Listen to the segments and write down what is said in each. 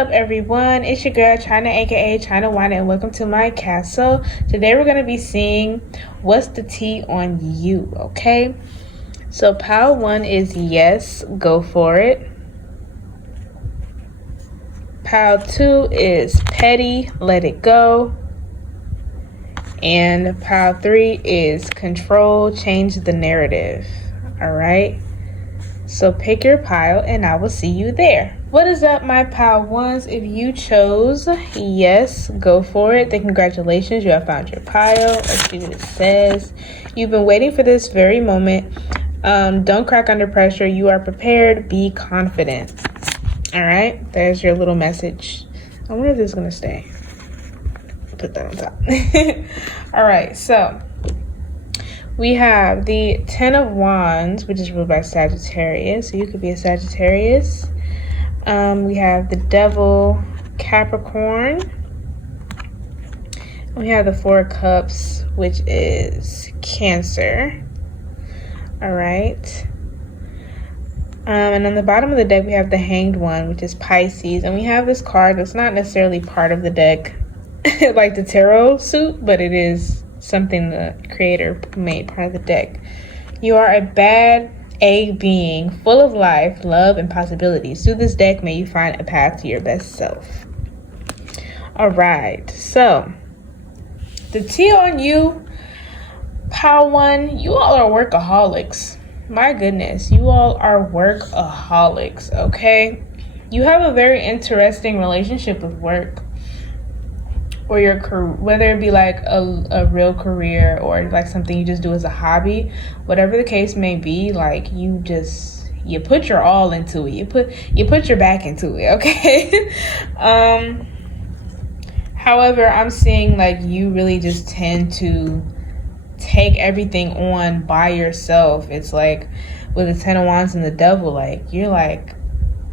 up, everyone? It's your girl China, aka China Wine, and welcome to my castle. Today we're going to be seeing what's the tea on you, okay? So pile 1 is yes, go for it. Pile 2 is petty, let it go. And pile 3 is control, change the narrative. All right? So pick your pile and I will see you there. What is up, my pile ones? If you chose yes, go for it. Then congratulations, you have found your pile. Let's see what it says. You've been waiting for this very moment. Don't crack under pressure. You are prepared. Be confident. All right, there's your little message. I wonder if this is going to stay. Put that on top. All right, so we have the 10 of Wands, which is ruled by Sagittarius. So you could be a Sagittarius. We have the Devil, Capricorn. We have the 4 of Cups, which is Cancer. All right. And on the bottom of the deck, we have the Hanged One, which is Pisces. And we have this card that's not necessarily part of the deck, like the tarot suit, but it is something the creator made part of the deck. You are a bad egg being, full of life, love, and possibilities. Through this deck, may you find a path to your best self. All right, so the tea on you, pile 1, you all are workaholics. My goodness, you all are workaholics, okay? You have a very interesting relationship with work, or your career, whether it be like a real career or like something you just do as a hobby, whatever the case may be, like you put your all into it. You put your back into it, okay? However, I'm seeing like you really just tend to take everything on by yourself. It's like with the 10 of Wands and the Devil, like you're like,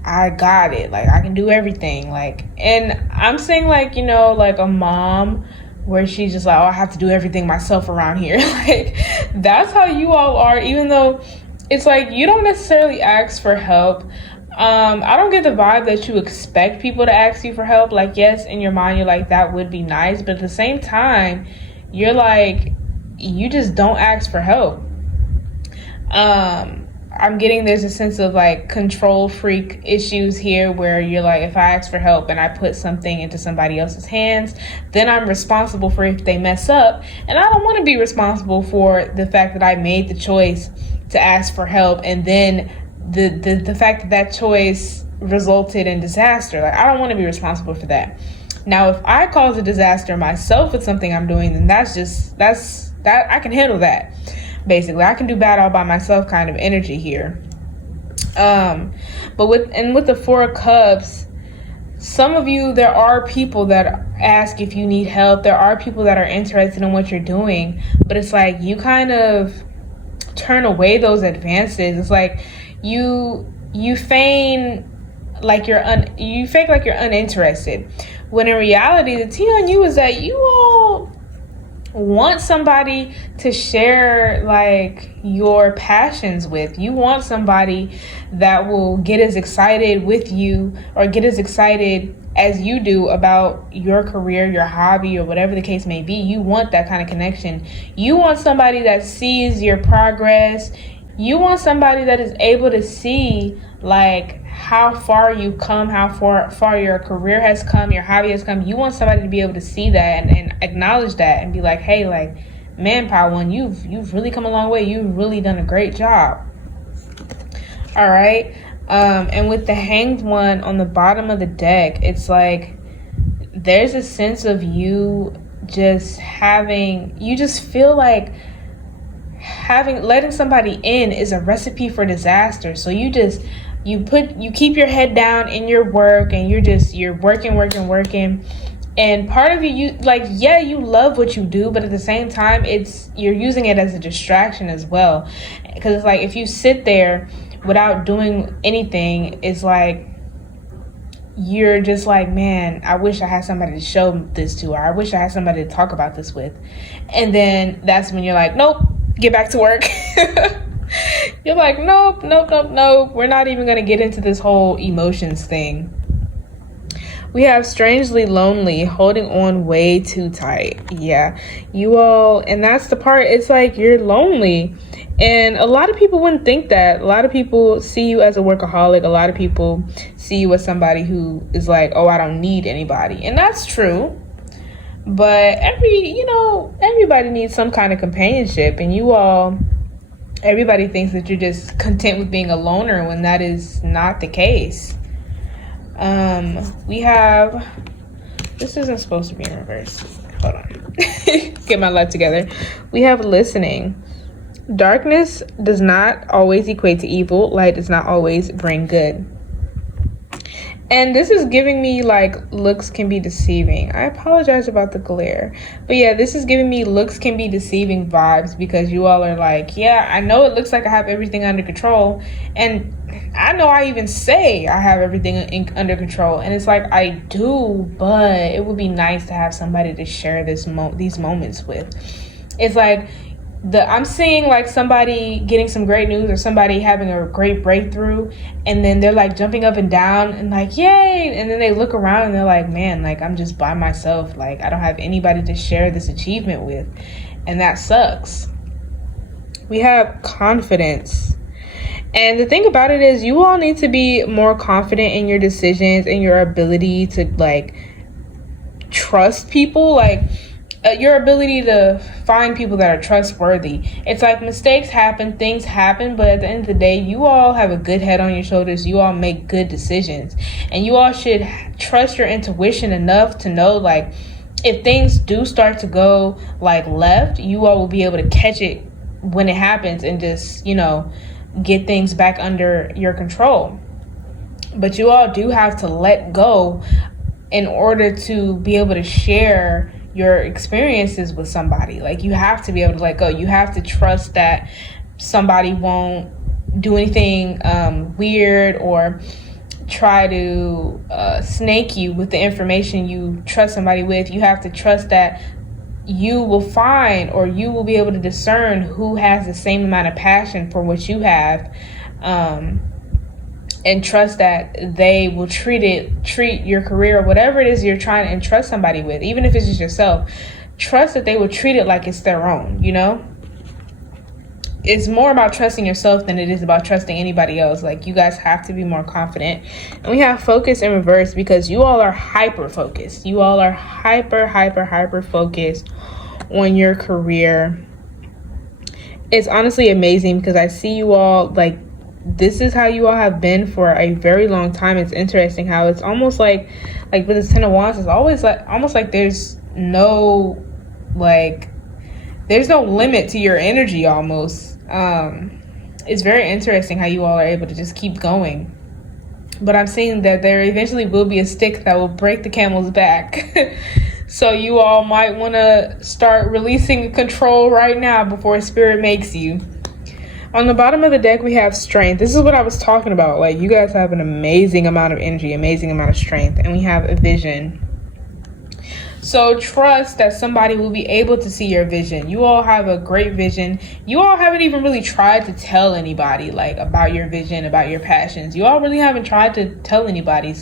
I got it. Like I can do everything. Like, and I'm saying like, you know, like a mom where she's just like, oh, I have to do everything myself around here. Like that's how you all are, even though it's like you don't necessarily ask for help. I don't get the vibe that you expect people to ask you for help. Like, yes, in your mind, you're like, that would be nice. But at the same time, you're like, you just don't ask for help. I'm getting there's a sense of like control freak issues here where you're like, if I ask for help and I put something into somebody else's hands, then I'm responsible for if they mess up. And I don't want to be responsible for the fact that I made the choice to ask for help and then the fact that choice resulted in disaster. Like I don't want to be responsible for that. Now, if I cause a disaster myself with something I'm doing, then that's I can handle that. Basically, I can do bad all by myself kind of energy here. But with the 4 of Cups, some of you, there are people that ask if you need help. There are people that are interested in what you're doing, but it's like you kind of turn away those advances. It's like you feign like you fake like you're uninterested, when in reality, the tea on you is that you all want somebody to share like your passions with. You want somebody that will get as excited with you or get as excited as you do about your career, your hobby, or whatever the case may be. You want that kind of connection. You want somebody that sees your progress. You want somebody that is able to see like how far you've come, how far your career has come, your hobby has come. You want somebody to be able to see that and acknowledge that and be like, hey, like, man, pile 1, you've really come a long way. You've really done a great job. All right. And with the Hanged One on the bottom of the deck, it's like there's a sense of you just feel like letting somebody in is a recipe for disaster. So you keep your head down in your work and you're working. And part of you like, yeah, you love what you do, but at the same time, you're using it as a distraction as well. Because it's like, if you sit there without doing anything, it's like, you're just like, man, I wish I had somebody to show this to, or I wish I had somebody to talk about this with. And then that's when you're like, nope, get back to work. You're like, nope. We're not even going to get into this whole emotions thing. We have strangely lonely, holding on way too tight. Yeah, you all, and that's the part. It's like you're lonely. And a lot of people wouldn't think that. A lot of people see you as a workaholic. A lot of people see you as somebody who is like, oh, I don't need anybody. And that's true. But everybody needs some kind of companionship. And everybody thinks that you're just content with being a loner when that is not the case. We have, this isn't supposed to be in reverse. Hold on. Get my life together. We have listening. Darkness does not always equate to evil. Light does not always bring good. And this is giving me like looks can be deceiving. I apologize about the glare. But yeah, this is giving me looks can be deceiving vibes, because you all are like, yeah, I know it looks like I have everything under control. And I know I even say I have everything under control. And it's like, I do, but it would be nice to have somebody to share these moments with. It's like, I'm seeing like somebody getting some great news, or somebody having a great breakthrough, and then they're like jumping up and down and like, yay, and then they look around and they're like, man, like I'm just by myself, like I don't have anybody to share this achievement with, and that sucks. We have confidence. And the thing about it is, you all need to be more confident in your decisions and your ability to like trust people, like your ability to find people that are trustworthy. It's like mistakes happen, things happen, but at the end of the day, you all have a good head on your shoulders. You all make good decisions, and you all should trust your intuition enough to know, like, if things do start to go like left, you all will be able to catch it when it happens and just, get things back under your control. But you all do have to let go in order to be able to share your experiences with somebody. Like, you have to be able to let go. You have to trust that somebody won't do anything weird or try to snake you with the information you trust somebody with. You have to trust that you will find, or you will be able to discern who has the same amount of passion for what you have, and trust that they will treat your career or whatever it is you're trying to entrust somebody with, even if it's just yourself. Trust that they will treat it like it's their own. It's more about trusting yourself than it is about trusting anybody else. Like, you guys have to be more confident. And we have focus in reverse, because you all are hyper focused. You all are hyper focused on your career. It's honestly amazing, because I see you all like, this is how you all have been for a very long time. It's interesting how it's almost like with this 10 of Wands, it's always like almost like there's no limit to your energy almost. It's very interesting how you all are able to just keep going. But I'm seeing that there eventually will be a stick that will break the camel's back. So you all might want to start releasing control right now before spirit makes you. On the bottom of the deck, we have strength. This is what I was talking about. Like, you guys have an amazing amount of energy, amazing amount of strength. And we have a vision. So trust that somebody will be able to see your vision. You all have a great vision. You all haven't even really tried to tell anybody like about your vision, about your passions. You all really haven't tried to tell anybody.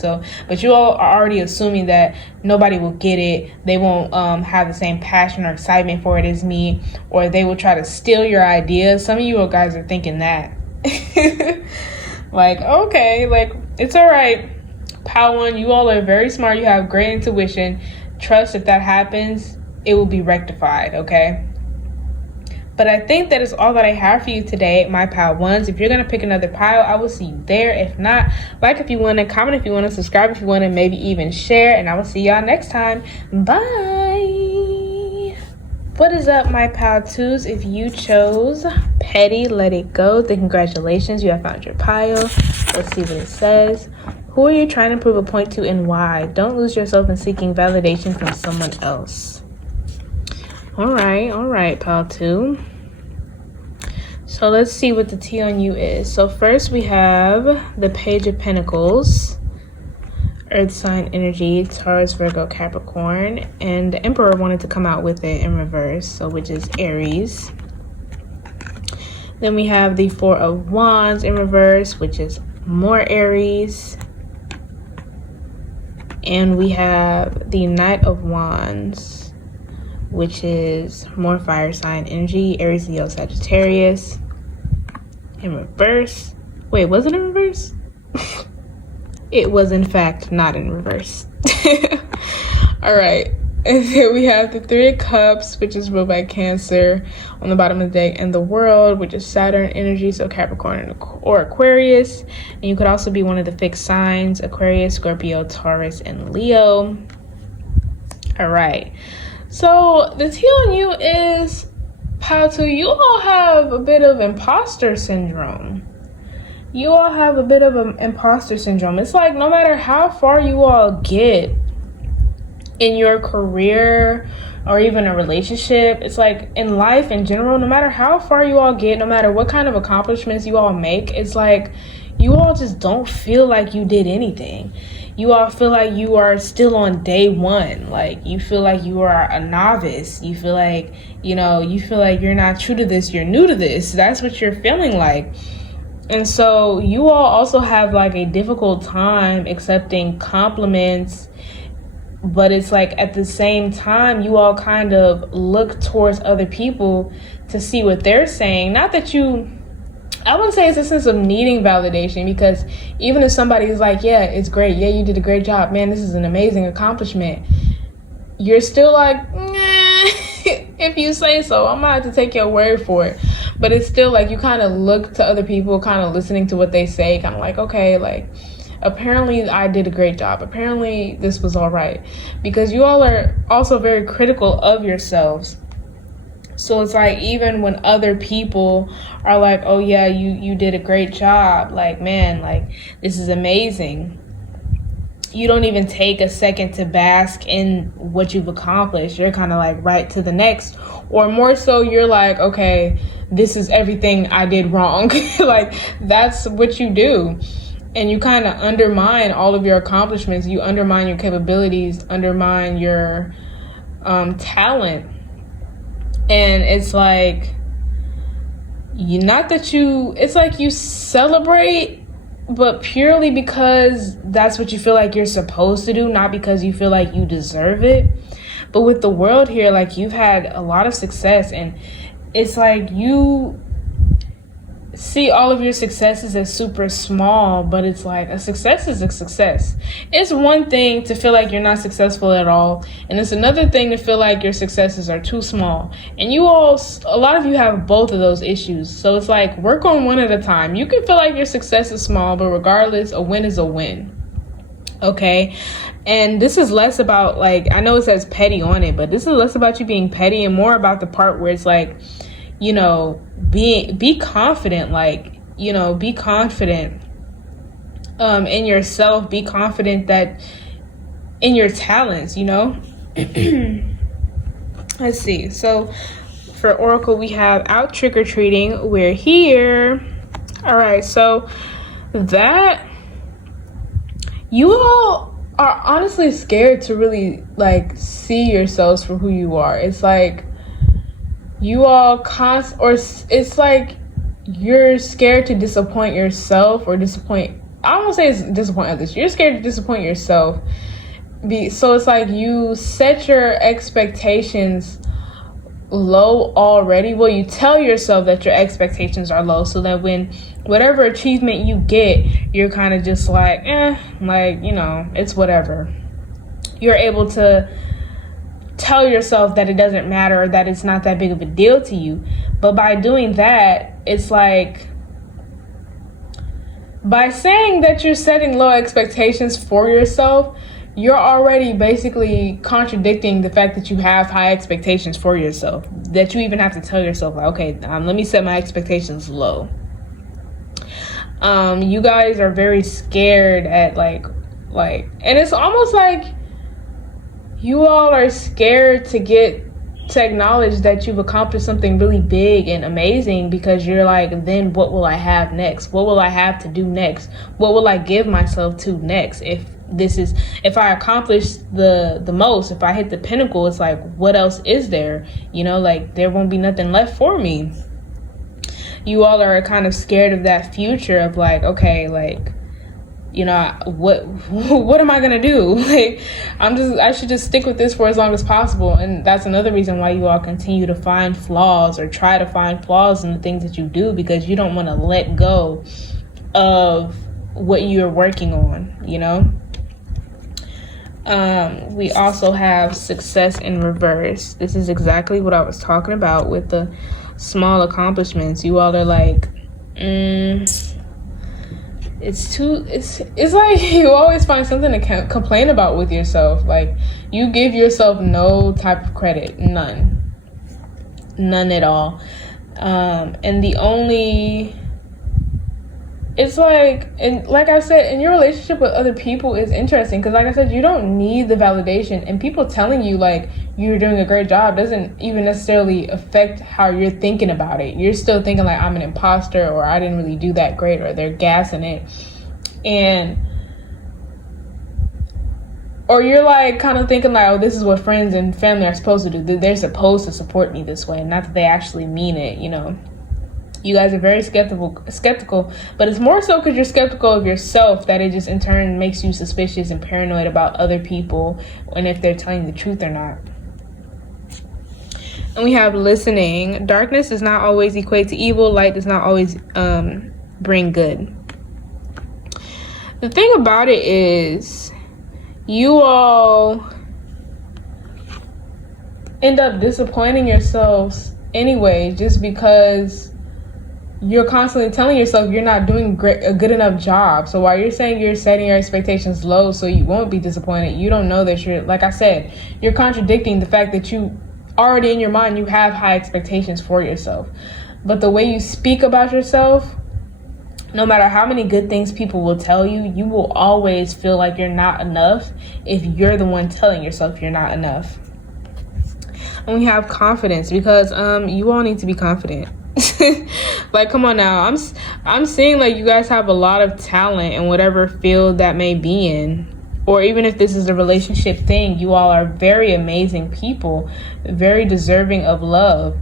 But you all are already assuming that nobody will get it. They won't have the same passion or excitement for it as me, or they will try to steal your ideas. Some of you guys are thinking that. Like, okay, like, it's all right. Pile one, you all are very smart. You have great intuition. Trust, if that happens, it will be rectified, okay? But I think that is all that I have for you today, my pile ones. If you're going to pick another pile, I will see you there. If not, like if you want to, comment if you want to, subscribe if you want to, maybe even share, and I will see y'all next time. Bye! What is up, my pile twos? If you chose Petty, Let It Go, then congratulations, you have found your pile. Let's see what it says. Who are you trying to prove a point to, and why? Don't lose yourself in seeking validation from someone else. All right, pile two. So let's see what the tea on you is. So first we have the Page of Pentacles, Earth sign energy, Taurus, Virgo, Capricorn, and the Emperor wanted to come out with it in reverse, so which is Aries. Then we have the Four of Wands in reverse, which is more Aries. And we have the Knight of Wands, which is more fire sign energy, Aries, Leo, Sagittarius. In reverse. Wait, was it in reverse? It was in fact not in reverse. All right. And then we have the Three of Cups, which is ruled by Cancer on the bottom of the deck, and the World, which is Saturn energy, so Capricorn or Aquarius. And you could also be one of the fixed signs, Aquarius, Scorpio, Taurus, and Leo. All right. So the tea on you is, Patu, you all have a bit of imposter syndrome. You all have a bit of an imposter syndrome. It's like no matter how far you all get in your career or even a relationship, it's like in life in general, no matter how far you all get, no matter what kind of accomplishments you all make, it's like you all just don't feel like you did anything. You all feel like you are still on day one. Like you feel like you are a novice. You feel like, you feel like you're not true to this, you're new to this. That's what you're feeling like. And so you all also have like a difficult time accepting compliments, but it's like at the same time, you all kind of look towards other people to see what they're saying. Not that I wouldn't say it's a sense of needing validation, because even if somebody is like, yeah, it's great. Yeah, you did a great job. Man, this is an amazing accomplishment. You're still like, if you say so, I'm gonna have to take your word for it. But it's still like you kind of look to other people, kind of listening to what they say, kind of like, okay, like apparently I did a great job. Apparently this was all right. Because you all are also very critical of yourselves. So it's like even when other people are like, oh yeah, you did a great job. Like, man, like this is amazing. You don't even take a second to bask in what you've accomplished. You're kind of like right to the next. Or more so, you're like, okay, this is everything I did wrong. Like, that's what you do. And you kind of undermine all of your accomplishments. You undermine your capabilities, undermine your talent. And it's like, it's like you celebrate, but purely because that's what you feel like you're supposed to do, not because you feel like you deserve it. But with the World here, like you've had a lot of success, and it's like you see all of your successes as super small, but it's like a success is a success. It's one thing to feel like you're not successful at all, and it's another thing to feel like your successes are too small. And a lot of you have both of those issues. So it's like, work on one at a time. You can feel like your success is small, but regardless, a win is a win. Okay. And this is less about, like, I know it says petty on it, but this is less about you being petty and more about the part where it's like, be confident, like, be confident in yourself, be confident that in your talents, Let's see. So for Oracle, we have out trick-or-treating. We're here. All right. So that you all are honestly scared to really like see yourselves for who you are. It's like you all it's like you're scared to disappoint yourself or disappoint. I don't want to say it's disappoint others. You're scared to disappoint yourself. So it's like you set your expectations low already. Well, you tell yourself that your expectations are low, so that when whatever achievement you get, you're kind of just like, it's whatever. You're able to tell yourself that it doesn't matter, or that it's not that big of a deal to you. But by doing that, it's like, by saying that you're setting low expectations for yourself, you're already basically contradicting the fact that you have high expectations for yourself, that you even have to tell yourself, like, okay, let me set my expectations low. You guys are very scared at like, and it's almost like you all are scared to acknowledge that you've accomplished something really big and amazing, because you're like, then what will I have next? What will I have to do next? What will I give myself to next? If I accomplish the most, if I hit the pinnacle, it's like, what else is there? Like, there won't be nothing left for me. You all are kind of scared of that future of like, okay, like, you know, what am I gonna do? Like, I should just stick with this for as long as possible. And that's another reason why you all continue to find flaws or try to find flaws in the things that you do, because you don't want to let go of what you're working on, you know. We also have success in reverse. This is exactly what I was talking about with the small accomplishments. You all are like, it's like you always find something to complain about with yourself. Like, you give yourself no type of credit, none at all. And the only, it's like, and like I said, in your relationship with other people is interesting, because like I said, you don't need the validation, and people telling you like you're doing a great job doesn't even necessarily affect how you're thinking about it. You're still thinking like, I'm an imposter, or I didn't really do that great, or they're gassing it. Or you're like kind of thinking like, oh, this is what friends and family are supposed to do. They're supposed to support me this way, not that they actually mean it, you know. You guys are very skeptical, but it's more so because you're skeptical of yourself, that it just in turn makes you suspicious and paranoid about other people and if they're telling the truth or not. And we have listening. Darkness does not always equate to evil. Light does not always bring good. The thing about it is, you all end up disappointing yourselves anyway, just because you're constantly telling yourself you're not doing a good enough job. So while you're saying you're setting your expectations low so you won't be disappointed, you don't know that you're, like I said, you're contradicting the fact that you already in your mind, you have high expectations for yourself. But the way you speak about yourself, no matter how many good things people will tell you, you will always feel like you're not enough if you're the one telling yourself you're not enough. And we have confidence, because you all need to be confident. Like, come on now, I'm seeing like you guys have a lot of talent in whatever field that may be in, or even if this is a relationship thing, you all are very amazing people, very deserving of love.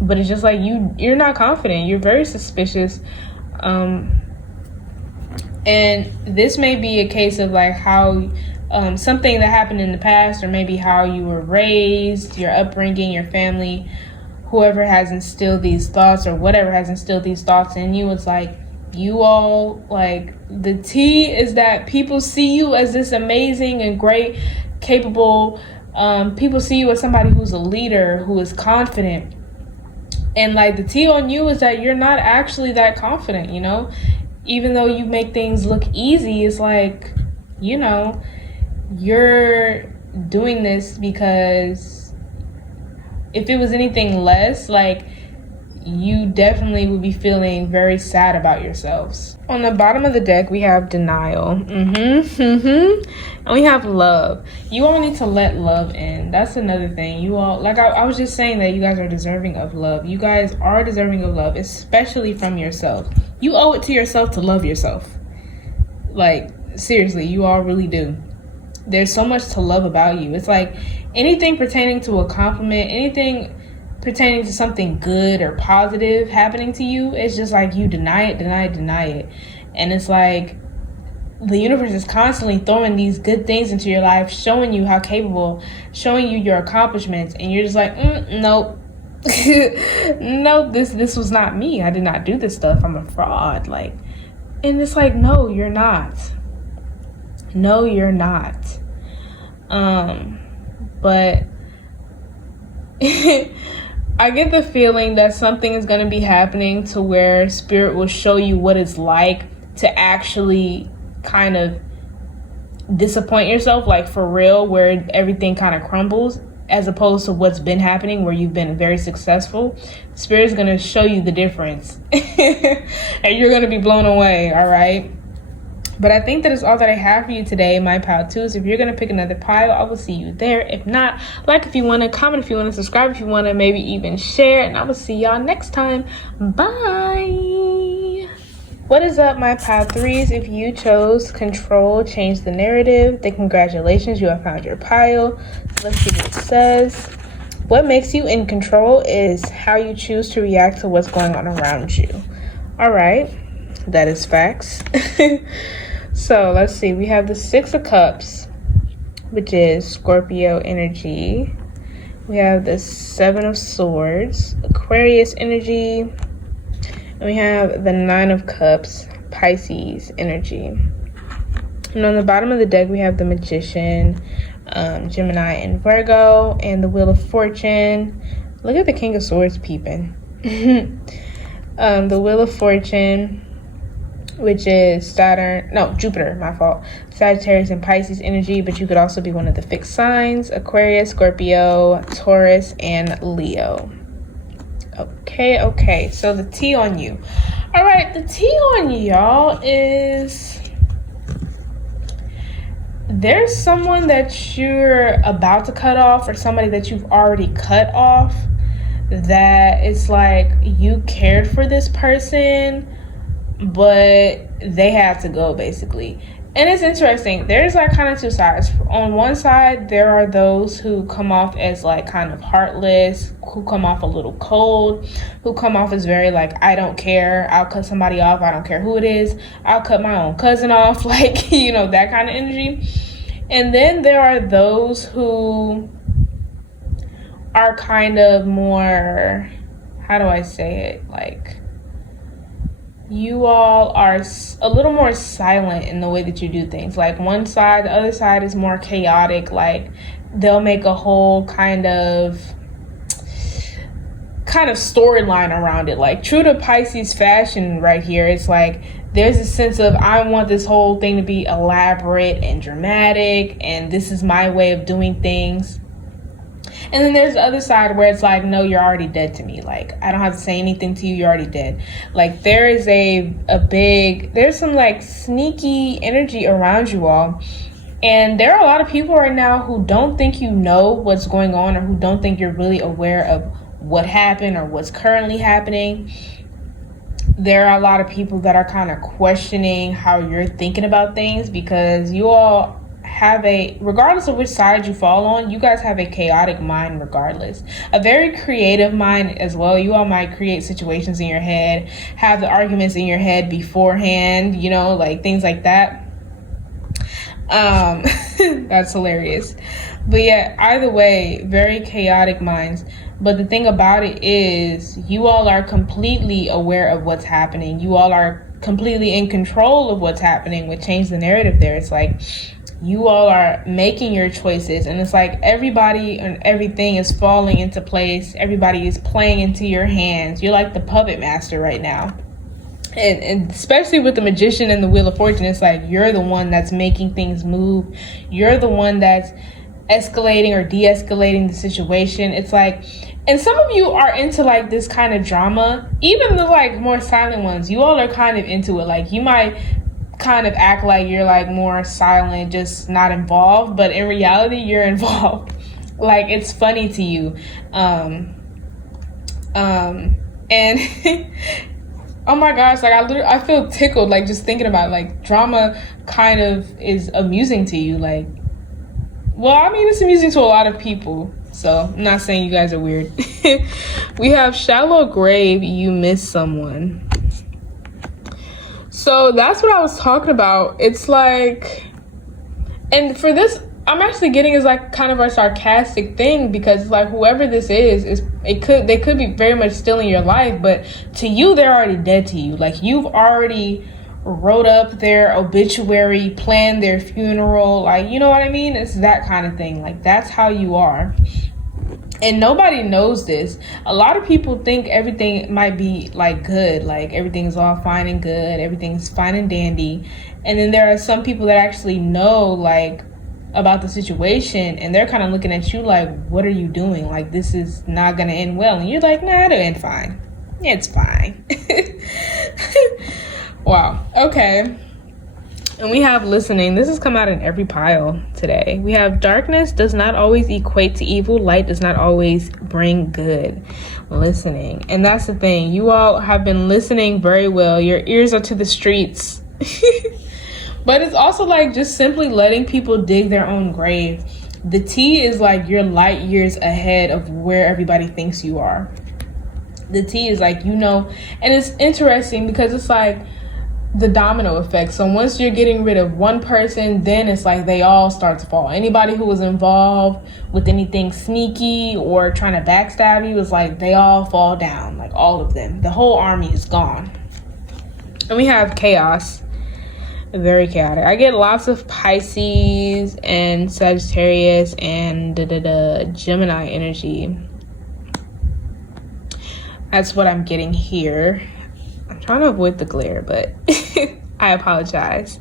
But it's just like you're not confident. You're very suspicious. And this may be a case of like how something that happened in the past, or maybe how you were raised, your upbringing, your family, whoever has instilled these thoughts or whatever has instilled these thoughts in you. It's like, you all, like, the tea is that people see you as this amazing and great, capable, people see you as somebody who's a leader, who is confident. And like, the tea on you is that you're not actually that confident, you know? Even though you make things look easy, it's like, you know, you're doing this because if it was anything less, like, you definitely would be feeling very sad about yourselves. On the bottom of the deck, we have denial. And we have love. You all need to let love in. That's another thing. You all, like I was just saying, that you guys are deserving of love. You guys are deserving of love, especially from yourself. You owe it to yourself to love yourself. Like, seriously, you all really do. There's so much to love about you. It's like anything pertaining to a compliment, anything pertaining to something good or positive happening to you, it's just like you deny it. And it's like the universe is constantly throwing these good things into your life, showing you how capable, showing you your accomplishments, and you're just like, nope. Nope, this was not me. I did not do this stuff. I'm a fraud. Like, and it's like, no, you're not. No, you're not. But I get the feeling that something is going to be happening to where spirit will show you what it's like to actually kind of disappoint yourself, like for real, where everything kind of crumbles, as opposed to what's been happening where you've been very successful. Spirit's going to show you the difference and you're going to be blown away. All right. But I think that is all that I have for you today, my pile twos. If you're going to pick another pile, I will see you there. If not, like if you want to, comment if you want to, subscribe if you want to, maybe even share. And I will see y'all next time. Bye. What is up, my pile threes? If you chose control, change the narrative, then congratulations, you have found your pile. Let's see what it says. What makes you in control is how you choose to react to what's going on around you. All right. That is facts. So let's see. We have the Six of Cups, which is Scorpio energy. We have the Seven of Swords, Aquarius energy. And we have the Nine of Cups, Pisces energy. And on the bottom of the deck, we have the Magician, Gemini, and Virgo, and the Wheel of Fortune. Look at the King of Swords peeping. The Wheel of Fortune, which is Jupiter, my fault. Sagittarius and Pisces energy, but you could also be one of the fixed signs: Aquarius, Scorpio, Taurus, and Leo. Okay. So the tea on you. All right, the tea on y'all is there's someone that you're about to cut off, or somebody that you've already cut off, that it's like you cared for this person, but they had to go, basically. And it's interesting. There's like kind of two sides. On one side, there are those who come off as like kind of heartless, who come off a little cold, who come off as very like, I don't care. I'll cut somebody off. I don't care who it is. I'll cut my own cousin off. Like, you know, that kind of energy. And then there are those who are kind of more, how do I say it? Like, you all are a little more silent in the way that you do things. Like one side, the other side is more chaotic. Like they'll make a whole kind of storyline around it. Like true to Pisces fashion right here, it's like there's a sense of, I want this whole thing to be elaborate and dramatic, and this is my way of doing things. And then there's the other side where it's like, no, you're already dead to me. Like, I don't have to say anything to you. You're already dead. Like, there is there's some like sneaky energy around you all. And there are a lot of people right now who don't think you know what's going on, or who don't think you're really aware of what happened or what's currently happening. There are a lot of people that are kind of questioning how you're thinking about things, because you all have regardless of which side you fall on, you guys have a chaotic mind regardless. A very creative mind as well. You all might create situations in your head, have the arguments in your head beforehand, you know, like things like that. That's hilarious. But yeah, either way, very chaotic minds. But the thing about it is, you all are completely aware of what's happening. You all are completely in control of what's happening, which changed the narrative there. It's like, you all are making your choices, and it's like everybody and everything is falling into place. Everybody is playing into your hands. You're like the puppet master right now. And especially with the Magician and the Wheel of Fortune, it's like you're the one that's making things move. You're the one that's escalating or de-escalating the situation. It's like, and some of you are into like this kind of drama. Even the like more silent ones, you all are kind of into it. Like you might kind of act like you're like more silent, just not involved, but in reality you're involved. Like it's funny to you. And oh my gosh, like I feel tickled like just thinking about it. Like drama kind of is amusing to you. Like, well, I mean, it's amusing to a lot of people, so I'm not saying you guys are weird. We have Shallow Grave, you miss someone. So that's what I was talking about. It's like, and for this, I'm actually getting is like kind of a sarcastic thing, because like whoever this is they could be very much still in your life, but to you, they're already dead to you. Like you've already wrote up their obituary, planned their funeral, like, you know what I mean? It's that kind of thing. Like that's how you are. And nobody knows this. A lot of people think everything might be like good, like everything's all fine and good, everything's fine and dandy. And then there are some people that actually know like about the situation, and they're kind of looking at you like, what are you doing? Like this is not gonna end well. And you're like, nah, it'll end fine. It's fine. Wow. Okay. And we have listening. This has come out in every pile today. We have darkness does not always equate to evil. Light does not always bring good. Listening. And that's the thing. You all have been listening very well. Your ears are to the streets. But it's also like just simply letting people dig their own grave. The tea is like you're light years ahead of where everybody thinks you are. The tea is like, you know, and it's interesting because it's like, the domino effect. So once you're getting rid of one person, then it's like they all start to fall. Anybody who was involved with anything sneaky or trying to backstab you is like they all fall down, like all of them. The whole army is gone. And we have chaos. Very chaotic. I get lots of Pisces and Sagittarius and Gemini energy. That's what I'm getting here. I'm trying to avoid the glare, but I apologize.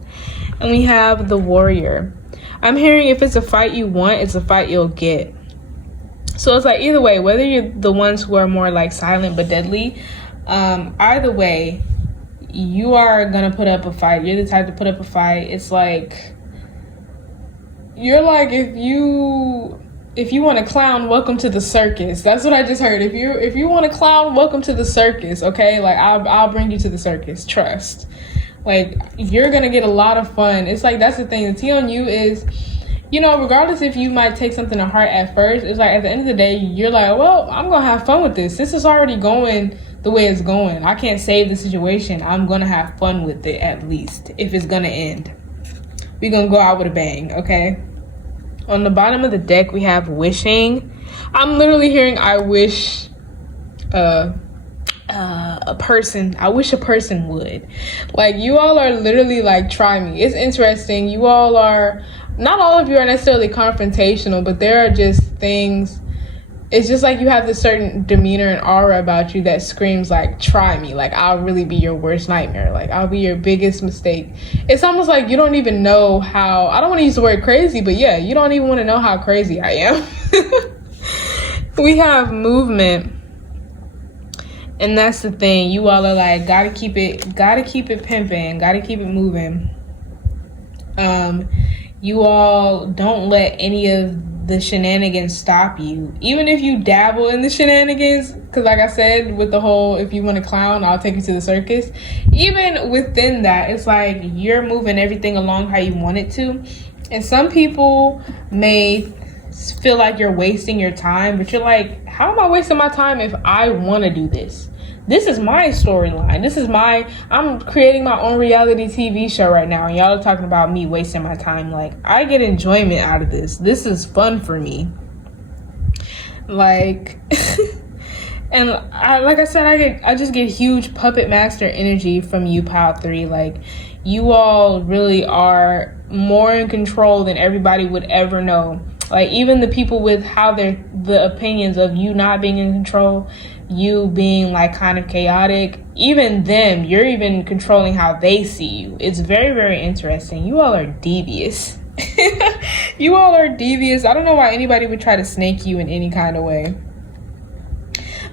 And we have the Warrior. I'm hearing if it's a fight you want, it's a fight you'll get. So it's like either way, whether you're the ones who are more like silent but deadly, either way, you are gonna put up a fight. You're the type to put up a fight. It's like you're like if you want to clown, welcome to the circus. That's what I just heard. If you want to clown, welcome to the circus. Okay, like I'll bring you to the circus. Trust. Like you're gonna get a lot of fun. It's like that's the thing. The tea on you is, you know, regardless if you might take something to heart at first, it's like at the end of the day, you're like, well, I'm gonna have fun with this. This is already going the way it's going. I can't save the situation. I'm gonna have fun with it at least. If it's gonna end, we're gonna go out with a bang. Okay. On the bottom of the deck, we have wishing. I'm literally hearing I wish a person. I wish a person would. Like you all are literally like try me. It's interesting. You all are, not all of you are necessarily confrontational, but there are just things. It's just like you have this certain demeanor and aura about you that screams like, try me. Like I'll really be your worst nightmare. Like I'll be your biggest mistake. It's almost like you don't even know how, I don't want to use the word crazy, but yeah, you don't even want to know how crazy I am. We have movement. And that's the thing. You all are like, gotta keep it pimping, gotta keep it moving. You all don't let any of the shenanigans stop you, even if you dabble in the shenanigans, because like I said with the whole if you want to clown, I'll take you to the circus. Even within that, it's like you're moving everything along how you want it to. And some people may feel like you're wasting your time, but you're like, how am I wasting my time if I want to do this? This is my storyline. I'm creating my own reality TV show right now. And y'all are talking about me wasting my time. Like, I get enjoyment out of this. This is fun for me. Like, and like I said, I just get huge puppet master energy from you, Pile 3. Like, you all really are more in control than everybody would ever know. Like, even the people with the opinions of you not being in control, you being like kind of chaotic, even them, you're even controlling how they see you. It's very, very interesting. You all are devious. You all are devious. I don't know why anybody would try to snake you in any kind of way.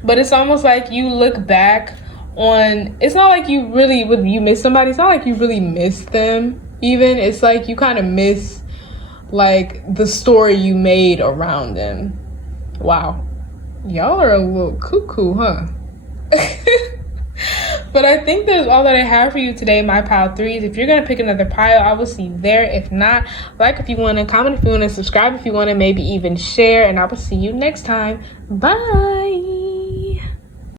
But it's almost like you look back on, it's not like you really, when you miss somebody, it's not like you really miss them even. It's like you kind of miss like the story you made around them. Wow. Y'all are a little cuckoo, huh? But I think that's all that I have for you today, my Pile 3s. If you're going to pick another pile, I will see you there. If not, like if you want to, comment if you want to, subscribe if you want to, maybe even share. And I will see you next time. Bye.